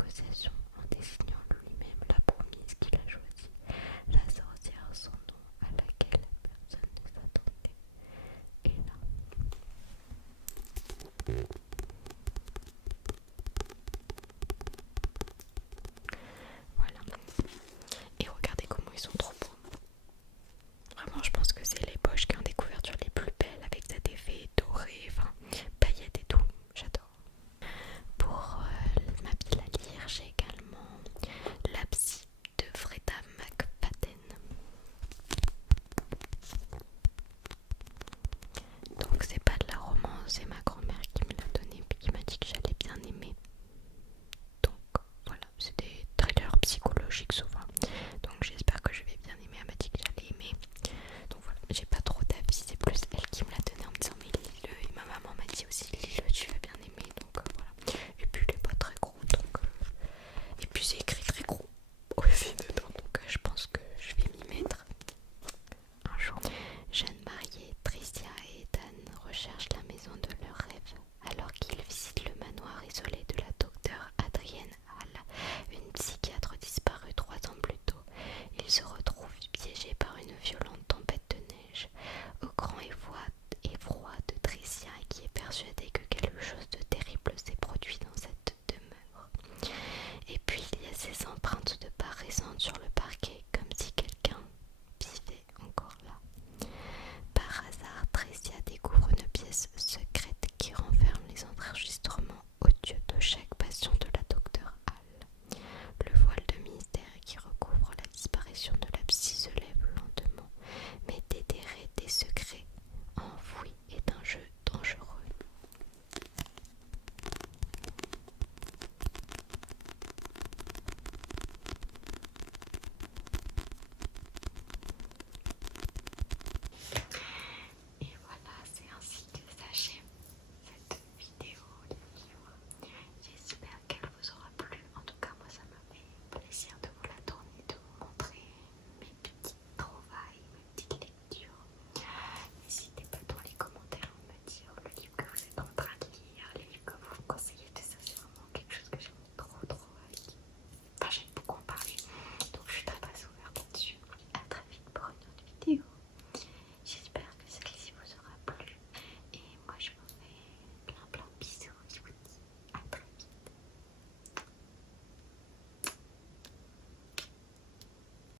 négociation en désignant lui-même la promise qu'il a choisie, la sorcière sans nom à laquelle personne ne s'attendait. Et là, voilà. Et regardez comment ils sont trop beaux. Vraiment, je pense que c'est les poches qui ont des couvertures les plus belles avec cet effet doré, enfin paillettes et tout. J'adore. Pour ma pile à lire, j'ai également La psy de Freda McFadden. Donc c'est pas de la romance, c'est ma grand-mère qui me l'a donné puis qui m'a dit que j'allais bien aimer. Donc voilà, c'est des thrillers psychologiques souvent. Donc j'espère que je vais bien aimer. Elle m'a dit que j'allais aimer. Donc voilà, j'ai pas trop d'avis, c'est plus elle qui me l'a donné en me disant mais lis-le. Et ma maman m'a dit aussi lis-le, tu vas bien aimer. Donc voilà. Et puis il est pas très gros. Donc, et puis c'est écrit très gros aussi dedans. Donc je pense que je vais m'y mettre un jour. Jeune mariée, Tricia et Ethan recherchent la maison de leurs rêves alors qu'ils visitent le manoir isolé de la docteure Adrienne Hall, une psychiatre disparue 3 ans plus tôt. Ils se retrouvent piégés par une violente tempête de neige, au grand effroi de Tricia qui est persuadée que quelque chose de terrible s'est produit dans cette demeure. Et puis il y a ces empreintes de pas récentes sur le